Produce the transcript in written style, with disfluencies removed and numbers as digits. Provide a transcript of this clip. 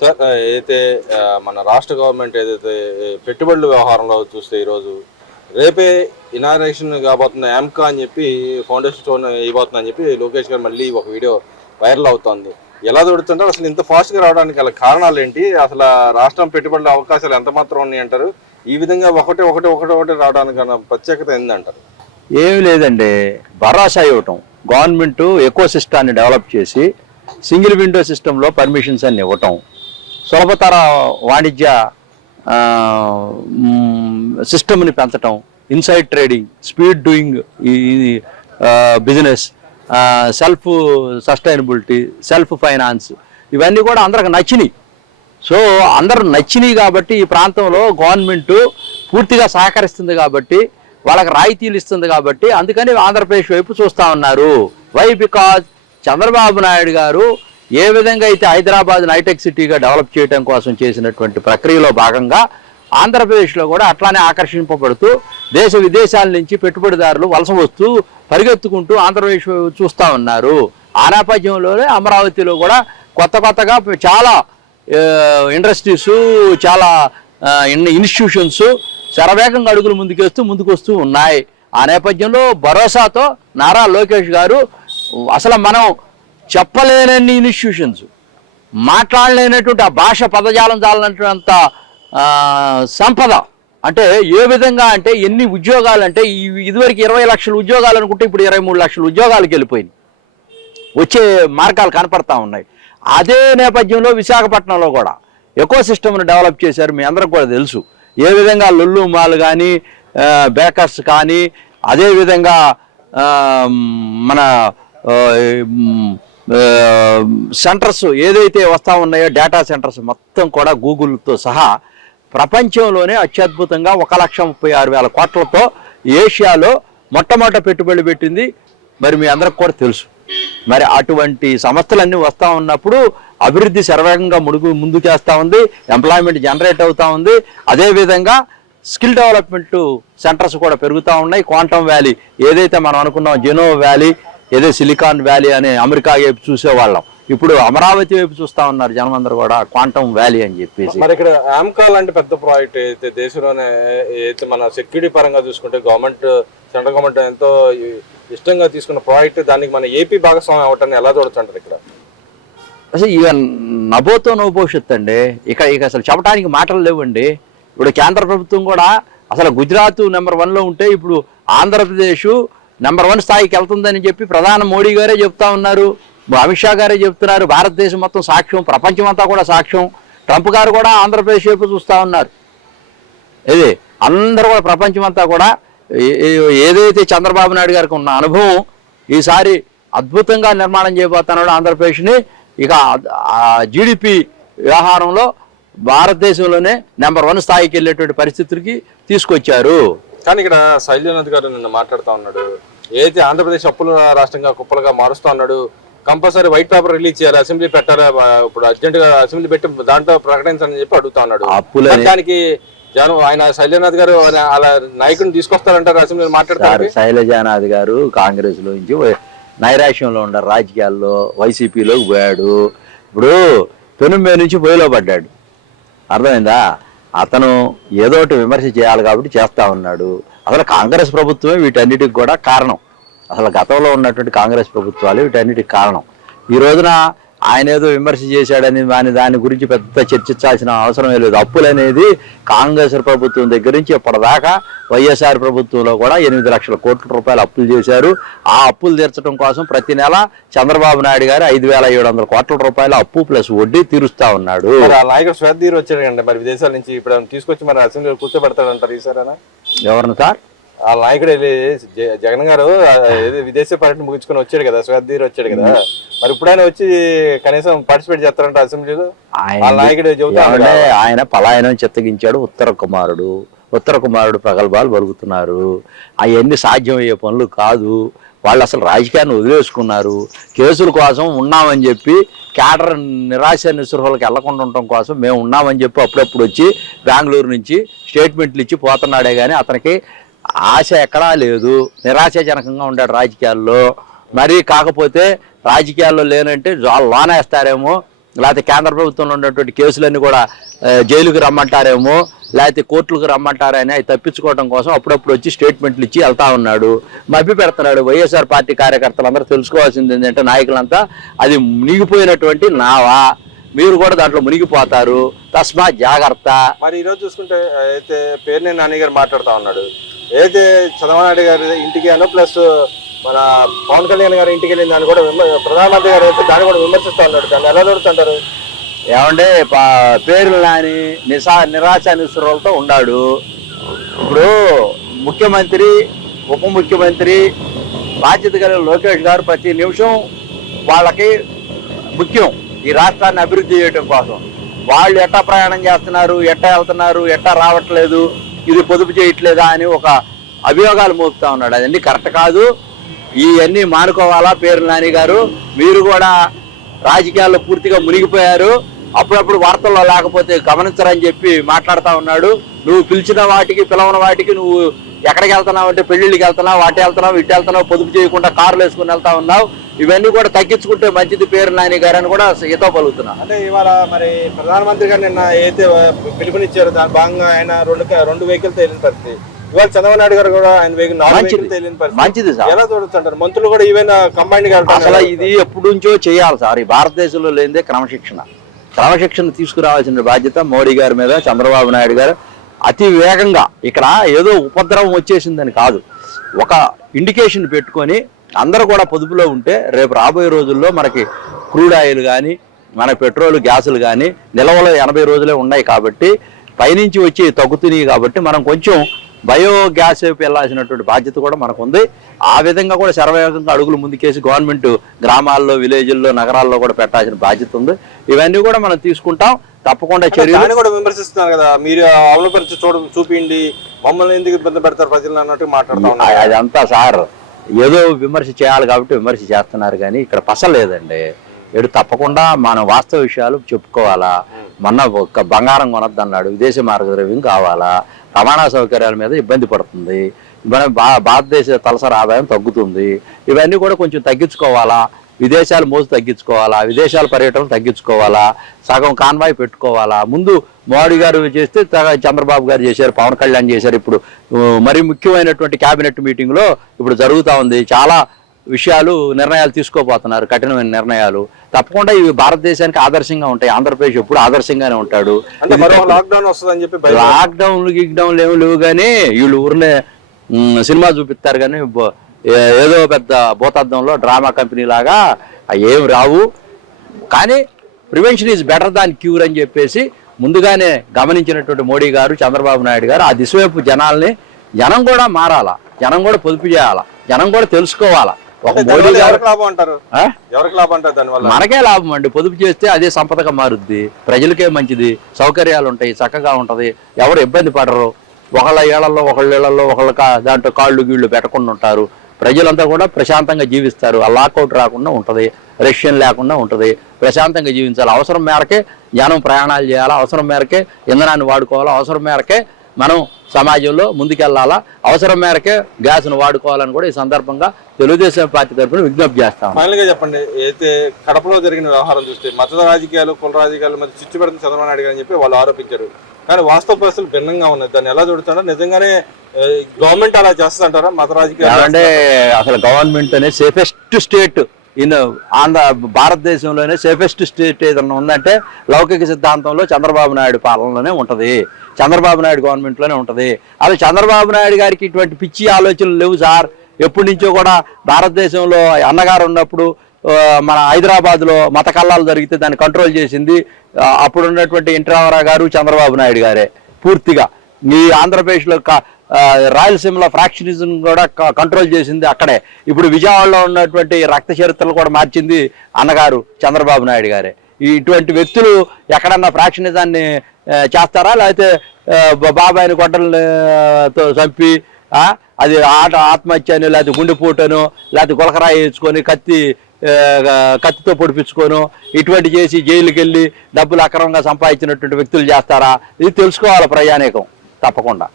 Sir ఏదైతే మన రాష్ట్ర గవర్నమెంట్ ఏదైతే పెట్టుబడుల వ్యవహారంలో చూస్తే ఈరోజు రేపే ఇనాగ్రేషన్ కాబోతున్న యామ్కా అని చెప్పి ఫౌండేషన్ స్టోన్ ఇవ్వబోతుందని చెప్పి లోకేష్ గారు మళ్ళీ ఒక వీడియో వైరల్ అవుతోంది. ఎలా దొరుకుతుంటారు అసలు ఇంత ఫాస్ట్గా రావడానికి గల కారణాలు ఏంటి? అసలు రాష్ట్రం పెట్టుబడుల అవకాశాలు ఎంత మాత్రం ఉన్నాయి అంటారు? ఈ విధంగా ఒకటి రావడానికి ప్రత్యేకత ఏందంటారు? ఏమి లేదండి, భరోసా ఇవ్వటం. గవర్నమెంట్ ఎకో సిస్టాన్ని డెవలప్ చేసి సింగిల్ విండో సిస్టంలో పర్మిషన్స్ అన్ని ఇవ్వటం, సులభతర వాణిజ్య సిస్టమ్ని పెంచటం, inside trading, speed doing business, self sustainability, self finance, ఇవన్నీ కూడా అందరికి నచ్చినాయి. సో అందరు నచ్చినాయి కాబట్టి ఈ ప్రాంతంలో గవర్నమెంట్ పూర్తిగా సహకరిస్తుంది కాబట్టి, వాళ్ళకి రాయితీలు ఇస్తుంది కాబట్టి, అందుకని ఆంధ్రప్రదేశ్ వైపు చూస్తూ ఉన్నారు. వై? బికాజ్ చంద్రబాబు నాయుడు గారు ఏ విధంగా అయితే హైదరాబాద్ హైటెక్ సిటీగా డెవలప్ చేయడం కోసం చేసినటువంటి ప్రక్రియలో భాగంగా ఆంధ్రప్రదేశ్లో కూడా అట్లానే ఆకర్షింపబడుతూ దేశ విదేశాల నుంచి పెట్టుబడిదారులు వలస వస్తూ పరిగెత్తుకుంటూ ఆంధ్రప్రదేశ్ చూస్తూ ఉన్నారు. ఆ నేపథ్యంలోనే అమరావతిలో కూడా కొత్తగా చాలా ఇండస్ట్రీస్, చాలా ఇన్స్టిట్యూషన్స్ శరవేగంగా అడుగులు ముందుకు వస్తూ ఉన్నాయి. ఆ నేపథ్యంలో భరోసాతో నారా లోకేష్ గారు అసలు మనం చెప్పలేనన్ని ఇన్స్టిట్యూషన్స్, మాట్లాడలేనటువంటి ఆ భాష పదజాలం చాలనటువంటి సంపద, అంటే ఏ విధంగా అంటే ఎన్ని ఉద్యోగాలు అంటే ఇదివరకు 20 లక్షల ఉద్యోగాలు అనుకుంటే ఇప్పుడు 23 లక్షల ఉద్యోగాలకు వెళ్ళిపోయింది. వచ్చే మార్గాలు కనపడతా ఉన్నాయి. అదే నేపథ్యంలో విశాఖపట్నంలో కూడా ఎకో సిస్టమ్ను డెవలప్ చేశారు. మీ అందరికి కూడా తెలుసు ఏ విధంగా లుల్లు మాల్ కానీ, బేకర్స్ కానీ, అదేవిధంగా మన సెంటర్స్ ఏదైతే వస్తూ ఉన్నాయో డేటా సెంటర్స్ మొత్తం కూడా గూగుల్తో సహా ప్రపంచంలోనే అత్యద్భుతంగా 1,36,000 కోట్లతో ఏషియాలో మొట్టమొదట పెట్టుబడి పెట్టింది. మరి మీ అందరికి కూడా తెలుసు. మరి అటువంటి సంస్థలన్నీ వస్తూ ఉన్నప్పుడు అభివృద్ధి శరవేగంగా ముందుకు చేస్తూ ఉంది, ఎంప్లాయ్మెంట్ జనరేట్ అవుతూ ఉంది. అదేవిధంగా స్కిల్ డెవలప్మెంట్ సెంటర్స్ కూడా పెరుగుతూ ఉన్నాయి. క్వాంటమ్ వ్యాలీ ఏదైతే మనం అనుకున్నాం, జెనో వ్యాలీ, ఏదో సిలికాన్ వ్యాలీ అని అమెరికా వైపు చూసేవాళ్ళం, ఇప్పుడు అమరావతి వైపు చూస్తూ ఉన్నారు జనమందరూ కూడా, క్వాంటమ్ వ్యాలీ అని చెప్పేసి. మరి ఇక్కడ యామ్కా లాంటి పెద్ద ప్రాజెక్ట్ అయితే దేశంలోనే అయితే మన సెక్యూరిటీ పరంగా చూసుకుంటే సెంట్రల్ గవర్నమెంట్ ఎంతో ఇష్టంగా తీసుకున్న ప్రాజెక్ట్, దానికి మన ఏపీ భాగస్వామ్యం అవ్వటాన్ని ఎలా చూడొచ్చంటారు? ఇక్కడ అసలు ఇక నభోతో భవిష్యత్తు అండి. ఇక అసలు చెప్పడానికి మాటలు లేవండి. ఇప్పుడు కేంద్ర ప్రభుత్వం కూడా అసలు గుజరాత్ నెంబర్ 1లో ఉంటే ఇప్పుడు ఆంధ్రప్రదేశ్ నెంబర్ 1 స్థాయికి వెళ్తుందని చెప్పి ప్రధాని మోడీ గారే చెప్తా ఉన్నారు, అమిత్ షా గారే చెప్తున్నారు. భారతదేశం మొత్తం సాక్ష్యం, ప్రపంచం అంతా కూడా సాక్ష్యం. ట్రంప్ గారు కూడా ఆంధ్రప్రదేశ్ వైపు చూస్తూ ఉన్నారు. ఇది అందరూ కూడా ప్రపంచం అంతా కూడా ఏదైతే చంద్రబాబు నాయుడు గారికి ఉన్న అనుభవం ఈసారి అద్భుతంగా నిర్మాణం చేయబోతున్నాడు ఆంధ్రప్రదేశ్ని. ఇక జీడిపి వ్యవహారంలో భారతదేశంలోనే నెంబర్ 1 స్థాయికి వెళ్ళేటువంటి పరిస్థితులకి తీసుకొచ్చారు. కానీ ఇక్కడ శైలజానాథ్ గారు నిన్న మాట్లాడుతూ ఉన్నాడు, ఏదైతే ఆంధ్రప్రదేశ్ అప్పుల రాష్ట్రంగా కుప్పలుగా మారుస్తూ ఉన్నాడు, కంపల్సరీ వైట్ పేపర్ రిలీజ్ చేయాలి, అసెంబ్లీ పెట్టారా, ఇప్పుడు అర్జెంటుగా అసెంబ్లీ పెట్టి దాంట్లో ప్రకటించాలని చెప్పి అడుగుతా ఉన్నాడు. దానికి ఆయన శైలజానాథ్ గారు అలా నాయకుడిని తీసుకొస్తారంటారు అసెంబ్లీలో మాట్లాడతారు. శైలజానాథ్ గారు కాంగ్రెస్ లో నుంచి నైరాశ్యంలో ఉండారు, రాజకీయాల్లో వైసీపీలోకి పోయాడు. ఇప్పుడు పెనుమే నుంచి పొయ్యిలో పడ్డాడు, అర్థమైందా? అతను ఏదో ఒకటి విమర్శ చేయాలి కాబట్టి చేస్తూ ఉన్నాడు. అసలు కాంగ్రెస్ ప్రభుత్వమే వీటన్నిటికి కూడా కారణం. అసలు గతంలో ఉన్నటువంటి కాంగ్రెస్ ప్రభుత్వాలు వీటన్నిటికి కారణం. ఈ రోజున ఆయన ఏదో విమర్శ చేశాడని దాని గురించి పెద్ద చర్చించాల్సిన అవసరమే లేదు. అప్పులు అనేది కాంగ్రెస్ ప్రభుత్వం దగ్గర నుంచి ఇప్పటిదాకా వైఎస్ఆర్ ప్రభుత్వంలో కూడా 8 లక్షల కోట్ల రూపాయలు అప్పులు చేశారు. ఆ అప్పులు తీర్చడం కోసం ప్రతి నెల చంద్రబాబు నాయుడు గారు 5,700 కోట్ల రూపాయల అప్పు ప్లస్ వడ్డీ తీరుస్తా ఉన్నాడు. నాయకుడు శ్వేత్ వచ్చాడండి మరి విదేశాల నుంచి, ఇప్పుడు తీసుకొచ్చి మరి అసెంబ్లీలో కూర్చోబెడతాడంటారు ఈసారి? ఎవరిని సార్? ఆ నాయకుడు జగన్ గారు విదేశీ పర్యటన ముగించుకొని వచ్చాడు కదా, శ్వేత్ వచ్చాడు కదా, మరి ఇప్పుడైనా వచ్చి కనీసం పార్టిసిపేట్ చేస్తారంట అసెంబ్లీలో? ఆయన పలాయనం చిత్తగించాడు ఉత్తర కుమారుడు ప్రగల్భాలు పలుకుతున్నారు. అవన్నీ సాధ్యమయ్యే పనులు కాదు. వాళ్ళు అసలు రాజకీయాన్ని వదిలేసుకున్నారు. కేసుల కోసం ఉన్నామని చెప్పి క్యాడర్ నిరాశ నిస్పృహలకు వెళ్లకుండా ఉండటం కోసం మేము ఉన్నామని చెప్పి అప్పుడప్పుడు వచ్చి బెంగళూరు నుంచి స్టేట్మెంట్లు ఇచ్చి పోతున్నాడే కానీ అతనికి ఆశ ఎక్కడా లేదు. నిరాశాజనకంగా ఉండాడు రాజకీయాల్లో. మరి కాకపోతే రాజకీయాల్లో లేనంటే లోనేస్తారేమో లేకపోతే కేంద్ర ప్రభుత్వంలో ఉన్నటువంటి కేసులన్నీ కూడా జైలుకు రమ్మంటారేమో, లేకపోతే కోర్టులకు రమ్మంటారని అవి తప్పించుకోవడం కోసం అప్పుడప్పుడు వచ్చి స్టేట్మెంట్లు ఇచ్చి వెళ్తా ఉన్నాడు, మభ్య పెడుతున్నాడు. వైఎస్ఆర్ పార్టీ కార్యకర్తలు అందరూ తెలుసుకోవాల్సింది ఏంటంటే నాయకులంతా అది మునిగిపోయినటువంటి నావా, మీరు కూడా దాంట్లో మునిగిపోతారు, తస్మా జాగ్రత్త. మరి ఈరోజు చూసుకుంటే అయితే పేర్నేని నాని గారు మాట్లాడుతూ ఉన్నాడు, అయితే చంద్రబాబు నాయుడు గారి ఇంటికి అను ప్లస్ మన పవన్ కళ్యాణ్ గారి ఇంటికి వెళ్ళిన దాన్ని కూడా ప్రధానమంత్రి గారు అయితే దాన్ని కూడా విమర్శిస్తూ ఉన్నాడు. దాన్ని ఎలా దొరుకుతుంటారు? ఏమంటే పేర్లు నాని నిరాశ నిస్సులతో ఉన్నాడు. ఇప్పుడు ముఖ్యమంత్రి, ఉప ముఖ్యమంత్రి, బాధ్యత కలిగిన లోకేష్ గారు ప్రతి నిమిషం వాళ్ళకి ముఖ్యం ఈ రాష్ట్రాన్ని అభివృద్ధి చేయడం కోసం. వాళ్ళు ఎట్టా ప్రయాణం చేస్తున్నారు, ఎట్టా వెళ్తున్నారు, ఎట్టా రావట్లేదు, ఇది పొదుపు చేయట్లేదా అని ఒక అభియోగాలు మోపుతా ఉన్నాడు. అదన్నీ కరెక్ట్ కాదు. ఇవన్నీ మానుకోవాలా. పేరు నాని గారు, మీరు కూడా రాజకీయాల్లో పూర్తిగా మునిగిపోయారు, అప్పుడప్పుడు వార్తల్లో లేకపోతే గమనించరని చెప్పి మాట్లాడుతూ ఉన్నాడు. నువ్వు పిలిచిన వాటికి పిలవని వాటికి నువ్వు ఎక్కడికి వెళ్తున్నావు అంటే పెళ్లిళ్ళకి వెళ్తున్నావు, అటు వెళ్తున్నావు, ఇటు వెళ్తున్నావు, పొదుపు చేయకుండా కార్లు వేసుకుని వెళ్తా ఉన్నావు. ఇవన్నీ కూడా తగ్గించుకుంటే మంచిది పేరు నాని గారు అని కూడా ఈతో పలుకుతున్నా. అంటే ఇవాళ మరి ప్రధానమంత్రి గారు నిన్న అయితే పిలుపునిచ్చారు, దాని భాగంగా ఆయన రెండు వెహికల్తో వెళ్ళిన పరిస్థితి. ఇవాళ చంద్రబాబు నాయుడు గారు కూడా ఆయన వెహికల్ 4 వెహికల్తో వెళ్ళిన పరిస్థితి. మంచిది సార్. ఎలా చూడొచ్చు? మంత్రులు కూడా ఈవెన్ కంబైన్డ్ గా అసలు ఇది ఎప్పటి నుంచో చేయాలి సార్. ఈ భారతదేశంలో లేనిదే క్రమశిక్షణ తీసుకురావాల్సిన బాధ్యత మోడీ గారి మీద చంద్రబాబు నాయుడు గారు అతి వేగంగా. ఇక్కడ ఏదో ఉపద్రవం వచ్చేసిందని కాదు, ఒక ఇండికేషన్ పెట్టుకొని అందరూ కూడా పొదుపులో ఉంటే రేపు రాబోయే రోజుల్లో మనకి క్రూడ్ ఆయిల్ కానీ మన పెట్రోల్ గ్యాసులు కానీ నిల్వలో 80 రోజులే ఉన్నాయి కాబట్టి పైనుంచి వచ్చి తగ్గుతున్నాయి కాబట్టి మనం కొంచెం బయోగ్యాస్ వైపు వెళ్ళాల్సినటువంటి బాధ్యత కూడా మనకు ఉంది. ఆ విధంగా కూడా శరవేగంగా అడుగులు ముందుకేసి గవర్నమెంట్ గ్రామాల్లో, విలేజ్ల్లో, నగరాల్లో కూడా పెట్టాల్సిన బాధ్యత ఉంది. ఇవన్నీ కూడా మనం తీసుకుంటాం తప్పకుండా. చర్యలు కూడా విమర్శిస్తున్నారు కదా, మీరు అవలపరిచి చూపిండి, మమ్మల్ని ఎందుకు ఇబ్బంది పెడతారు ప్రజలు అన్నట్టు మాట్లాడుతూ ఉన్నారు. అదంతా సార్ ఏదో విమర్శ చేయాలి కాబట్టి విమర్శ చేస్తున్నారు కానీ ఇక్కడ పసలేదండి. ఏడు తప్పకుండా మనం వాస్తవ విషయాలు చెప్పుకోవాలా. మొన్న ఒక బంగారం కొనద్దు అన్నాడు, విదేశీ మార్గద్రవ్యం కావాలా, రవాణా సౌకర్యాల మీద ఇబ్బంది పడుతుంది, మన భారతదేశ తలసరి ఆదాయం తగ్గుతుంది. ఇవన్నీ కూడా కొంచెం తగ్గించుకోవాలా. విదేశాలు మోసు తగ్గించుకోవాలా, విదేశాల పర్యటనలు తగ్గించుకోవాలా, సగం కాన్వాయ్ పెట్టుకోవాలా. ముందు మోడీ గారు చేస్తే చంద్రబాబు గారు చేశారు, పవన్ కళ్యాణ్ చేశారు. ఇప్పుడు మరి ముఖ్యమైనటువంటి క్యాబినెట్ మీటింగ్లో ఇప్పుడు జరుగుతూ ఉంది. చాలా విషయాలు నిర్ణయాలు తీసుకోబోతున్నారు, కఠినమైన నిర్ణయాలు. తప్పకుండా ఇవి భారతదేశానికి ఆదర్శంగా ఉంటాయి. ఆంధ్రప్రదేశ్ ఎప్పుడు ఆదర్శంగానే ఉంటాడు. లాక్డౌన్లు గిక్డౌన్లు ఏమి లేవు కానీ వీళ్ళు ఊరినే సినిమా చూపిస్తారు కానీ ఏదో పెద్ద భూతార్థంలో డ్రామా కంపెనీ లాగా ఏం రావు. కానీ prevention is better than cure అని చెప్పేసి ముందుగానే గమనించినటువంటి మోడీ గారు, చంద్రబాబు నాయుడు గారు ఆ దిశవైపు జనం కూడా మారాలా, జనం కూడా పొదుపు చేయాలా, జనం కూడా తెలుసుకోవాలా. ఒక మోడీ గారు మనకే లాభం అండి. పొదుపు చేస్తే అదే సంపదగా మారుద్ది, ప్రజలకే మంచిది, సౌకర్యాలు ఉంటాయి, చక్కగా ఉంటది, ఎవరు ఇబ్బంది పడరు. ఒకళ్ళ ఏళ్లలో ఒకళ్ళ దాంట్లో కాళ్ళు గీళ్లు పెట్టకుండా ఉంటారు. ప్రజలంతా కూడా ప్రశాంతంగా జీవిస్తారు. ఆ లాకౌట్ రాకుండా ఉంటుంది, రెస్ట్రిక్షన్ లేకుండా ఉంటుంది, ప్రశాంతంగా జీవించాలి. అవసరం మేరకే జనం ప్రయాణాలు చేయాలా, అవసరం మేరకే ఇంధనాన్ని వాడుకోవాలా, అవసరం మేరకే మనం సమాజంలో ముందుకెళ్లాలా, అవసరం మేరకే గ్యాస్ను వాడుకోవాలని కూడా ఈ సందర్భంగా తెలుగుదేశం పార్టీ తరఫున విజ్ఞప్తి చేస్తాం. ఫైనల్ గా చెప్పండి, అయితే కడపలో జరిగిన వ్యవహారం చూస్తే మత రాజకీయాలు, కుల రాజకీయాలు మధ్య చిచ్చు పెడుతుంది చంద్రబాబు నాయుడు గారు అని చెప్పి వాళ్ళు ఆరోపించారు. కానీ వాస్తవ పరిస్థితులు భిన్నంగా ఉన్నాయి. దాన్ని ఎలా చూడుతారా? నిజంగానే గవర్నమెంట్ అలా చేస్తుంటారా? మత రాజకీయాలు అంటే అసలు గవర్నమెంట్ అనే సేఫెస్ట్ స్టేట్ భారతదేశంలోనే సేఫెస్ట్ స్టేట్ ఏదన్నా ఉందంటే లౌకిక సిద్ధాంతంలో చంద్రబాబు నాయుడు పాలనలోనే ఉంటుంది, చంద్రబాబు నాయుడు గవర్నమెంట్లోనే ఉంటుంది. అది చంద్రబాబు నాయుడు గారికి ఇటువంటి పిచ్చి ఆలోచనలు లేవు సార్. ఎప్పటి నుంచో కూడా భారతదేశంలో అన్నగారు ఉన్నప్పుడు మన హైదరాబాద్లో మత కల్లాలు జరిగితే దాన్ని కంట్రోల్ చేసింది అప్పుడు ఉన్నటువంటి ఎన్టీ రామారావు గారు, చంద్రబాబు నాయుడు గారే. పూర్తిగా ఈ ఆంధ్రప్రదేశ్లో రాయలసీమలో ఫ్రాక్షనిజం కూడా కంట్రోల్ చేసింది అక్కడే. ఇప్పుడు విజయవాడలో ఉన్నటువంటి రక్త చరిత్రలు కూడా మార్చింది అన్నగారు చంద్రబాబు నాయుడు గారే. ఇటువంటి వ్యక్తులు ఎక్కడన్నా ఫ్రాక్షనిజాన్ని చేస్తారా? లేకపోతే బాబాయిని గొడ్డలతో చంపి అది ఆత్మహత్య అని, లేకపోతే గుండెపోటను, లేకపోతే గులకరాయి వేసుకొని కత్తితో పొడిపించుకోను ఇటువంటి చేసి జైలుకి వెళ్ళి డబ్బులు అక్రమంగా సంపాదించినటువంటి వ్యక్తులు చేస్తారా? ఇది తెలుసుకోవాలి ప్రజానీకం తప్పకుండా.